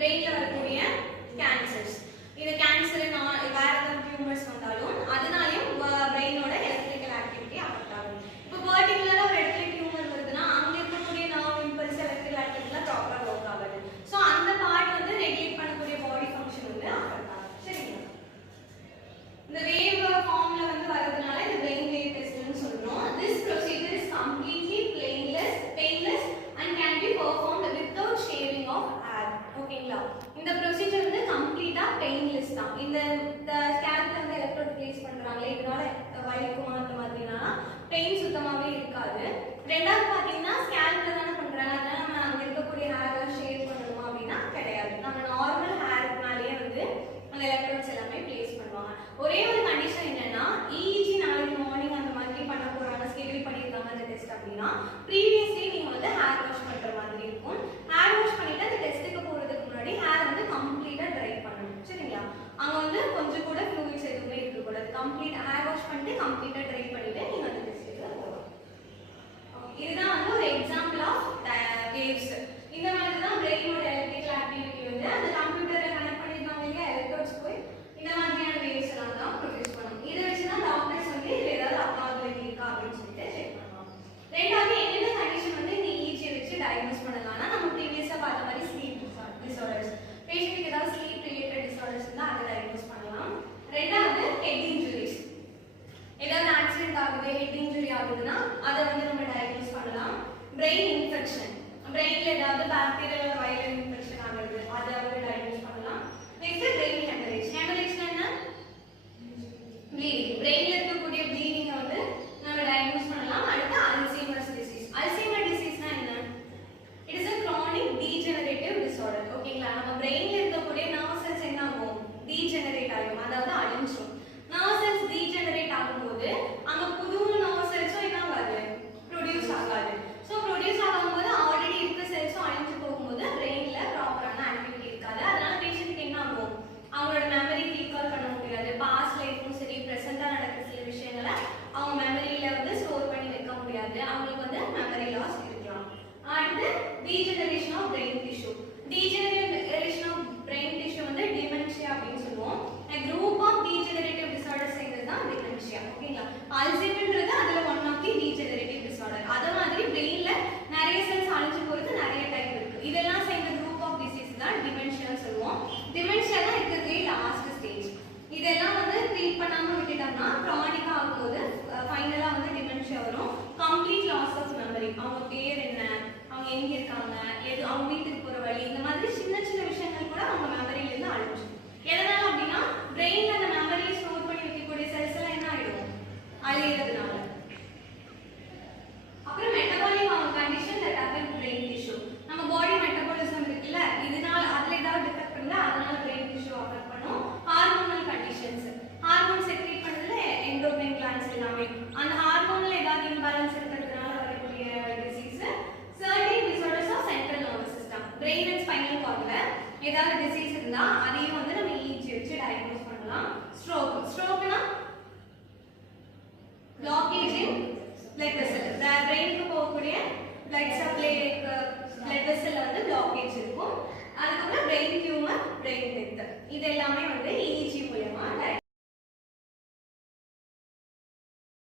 பிரெயின்ல வரக்கூடிய கேன்சர்ஸ். இது கேன்சர் வேற ஏதாவது டியூமர்ஸ் வந்தாலும் அதனாலயும் பிரெயினோட எலக்ட்ரிக்கல் ஆக்டிவிட்டி அஃபெக்ட் ஆகும். இப்போ பர்டிகுலரா ஒரு இடத்துல டியூமர் வருதுன்னா அங்க இருக்கக்கூடிய நர்வ் இம்பல்ஸ் எலக்ட்ரிக்கல் ஆக்டிவிட்டில ப்ராப்பரா ஒர்க் ஆகாது. ஸோ அந்த பார்ட் வந்து ரெகுலேட் பண்ணக்கூடிய பாடி ஃபங்க்ஷன் வந்து அஃபெக்ட் ஆகும். சரிங்களா? இந்த வேவ் ஃபார்ம்ல வந்து வரதுனால இது பிரெயின் வேவ் டெஸ்ட்னு சொல்றோம். This procedure is completely painless and can be performed without shaving of hair. ஓகேங்களா? இந்த ப்ரொசீஜர் வந்து கம்ப்ளீட்டா பெயின்லெஸ் தான். இந்த ஸ்கேல்ப்ல வந்து எலக்ட்ரோட் பிளேஸ் பண்றாங்க, இதனால வலிக்குமா அந்த மாதிரினா பெயின் சுத்தமாவே இருக்காது. ரெண்டாவது பாத்தீங்கன்னா ஸ்கேல்ப்ல தானே பண்றாங்க, அதனால நம்ம அங்க இருக்கக்கூடிய ஹேர்லாம் ஷேவ் பண்ணணுமா அப்படின்னா கிடையாது. நம்ம நார்மல் ஹேர் மேலேயே வந்து அந்த எலக்ட்ரோட்ஸ் எல்லாமே பிளேஸ் பண்ணுவாங்க. ஒரே ஒரு கண்டிஷன் என்னன்னா EEG நாளைக்கு மார்னிங் அந்த மாதிரி பண்ண போறாங்க, ஸ்கெடியூல் பண்ணிருக்காங்க அந்த டெஸ்ட் அப்படின்னா ப்ரீவியஸ் டே நீங்க வந்து ஹேர் வாஷ் பண்ற மாதிரி இருக்கும். ஹேர் வாஷ் பண்ணிட்டு அந்த டெஸ்ட்டுக்கு போறதுக்கு முன்னாடி ஹேர் வந்து கம்ப்ளீட்டா ட்ரை பண்ணணும். சரிங்களா? அங்க வந்து கொஞ்சம் கூட ஃப்ளூயிட்ஸ் எதுவுமே இருக்க கூடாது. கம்ப்ளீட் ஹேர் வாஷ் பண்ணிட்டு கம்ப்ளீட்டா ட்ரை பண்ணிட்டு நீங்க அந்த டெஸ்ட்டுக்கு போகலாம். இதுதான் வந்து ஒரு எக்ஸாம்பிள் ஆஃப் வேவ்ஸ். இந்த மாதிரி தான் பிரெயினோட எலக்ட்ரிக்கல் ஆக்டிவிட்டி வந்து அந்த கம்ப்யூட்டர்ல கனெக்ட் பண்ணிருக்காங்க இல்லையா, எலக்ட்ரோட்ஸ் போய் இந்த மாதிரியான வேவ்ஸ் எல்லாம் தான் ப்ரொடியூஸ் பண்ணும். இதை வச்சு தான் டாக்டர்ஸ் வந்து இது ஏதாவது அப்நார்மாலிட்டி இருக்கா அப்படின்னு சொல்லிட்டு செக் பண்ணுவாங்க. ரெண்டாவது என்னென்ன கண்டிஷன் வந்து இந்த EEG வச்சு டயக்னோஸ் பண்ணலாம்னா நம்ம ப்ரீவியஸா பார்த்த மாதிரி ஸ்லீப் டிஸார்டர்ஸ், பேஷண்ட்க்கு ஏதாவது ஸ்லீப் ரிலேட்டட் டிஸார்டர்ஸ் இருந்தா அதை டயக்னோஸ் பண்ணலாம். ரெண்டாவது ஹெட் இன்ஜுரிஸ், ஏதாவது ஆக்சிடென்ட் ஆகுது ஹெட் இன்ஜுரி ஆகுதுன்னா அதை வந்து நம்ம டயக்னோஸ் பண்ணலாம். பிரெயின் இன்ஃபெக்ஷன், பிரெயின்ல ஏதாவது பாக்டீரியல் வைரல் இன்ஃபெக்ஷன் ஆகுது அதை வந்து டயக்னோஸ் பண்ணலாம். Next brain haemorrhage. ஹெமரேஜ்னா என்ன? ப்ளீடிங். பிரெயின்ல இருக்கக்கூடிய ப்ளீடிங்கை வந்து நம்ம டயக்னோஸ் பண்ணலாம். அடுத்து அல்சைமர்ஸ் டிசீஸ். அல்சைமர் டிசீஸ்னா என்ன? It is a chronic degenerative disorder. ஓகேங்களா? நம்ம பிரெயின்ல இருக்கக்கூடிய நர்வ் செல்ஸ் என்ன ஆகும்? டீஜெனரேட் ஆகும், அதாவது அழிஞ்சிரும். நர்வ் செல்ஸ் டீஜெனரேட் ஆகும்போது அங்க புது நர்வ் செல்ஸும் என்ன ஆகாது? ப்ரொடியூஸ் ஆகாது. ஸோ ப்ரொடியூஸ் ஆகும்போது ஆல்ரெடி இருக்க செல்ஸும் அழிஞ்சு போகும்போது பிரெயின்ல ப்ராப்பரான ஆக்டிவிட்டி இருக்காது. அதனால பேஷண்ட்க்கு என்ன ஆகும்? அவங்களோட மெமரி ரீகால் பண்ண முடியாது. பாஸ்ட் லைஃப்பும் சரி ப்ரெசென்ட்டா நடக்கிற சில விஷயங்களை அவங்க மெமரியில வந்து ஸ்டோர் பண்ணி வைக்க முடியாது. அவங்களுக்கு வந்து மெமரி லாஸ் இருக்கலாம். அடுத்து degeneration of brain tissue. Degeneration of brain tissue வந்து டிமென்ஷியா அப்படின்னு சொல்லுவோம். a group of degenerative disorders சேர்ந்தது தான் டிமென்ஷியா. ஓகேங்களா? அல்சைமர்ன்றது அதுல one of the degenerative disorder. அத மாதிரி பிரெயின்ல நிறைய செல்ஸ் அழிஞ்சு போறது நிறைய டைப் இருக்கு. இதெல்லாம் சேர்ந்த குரூப் ஆஃப் டிசீஸ் தான் டிமென்ஷியான்னு சொல்லுவோம். டிமென்ஷியா தான் இருக்கிறதுலே லாஸ்ட் ஸ்டேஜ். இதெல்லாம் வந்து ட்ரீட் பண்ணாம விட்டுட்டோம்னா கிரானிக்கா ஆகும்போது ஃபைனலா வந்து டிமென்ஷியா வரும். Complete loss of memory. அவங்க பேர் என்ன, அவங்க எங்க இருக்காங்க, எது அவங்க வீட்டுக்கு போற வழி, இந்த மாதிரி சின்ன சின்ன விஷயங்கள் கூட அவங்க மெமரியில இருந்து அழிஞ்சு. எதனால அப்படின்னா பிரெயின்ல அந்த மெமரியை ஸ்டோர் பண்ணி வைக்கக்கூடிய செல்ஸ் எல்லாம் என்ன ஆயிடும்? அழியறதுனால. அப்புறம் metabolic condition that affect brain tissue. நம்ம பாடி மெட்டபாலிசம் இருக்குல்ல, இதனால அதுல ஏதாவது டிஃபெக்ட் இருந்தா அதனால பிரெயின் டிஷ்யூ அஃபெக்ட் பண்ணும். ஹார்மோனல் கண்டிஷன்ஸ், ஹார்மோன் செக்ரீட் பண்றதுல எண்டோக்ரைன் கிளாண்ட்ஸ் எல்லாமே அந்த ஹார்மோனல் ஏதாவது இம்பேலன்ஸ் இருக்கிறதுனால வரக்கூடிய disease. Certain disorders of central nervous system, brain and spinal கார்ட்ல ஏதாவது டிசீஸ் இருந்தா அதையும் வந்து நம்ம EEG வச்சு டயக்னோஸ் பண்ணலாம். ஸ்ட்ரோக்னா பிளாக்கேஜ் இன் blood vessel. பிரெயினுக்கு போகக்கூடிய blood supply blood vessel வந்து பிளாக்கேஜ் இருக்கும். அதுக்கப்புறம் பிரெயின்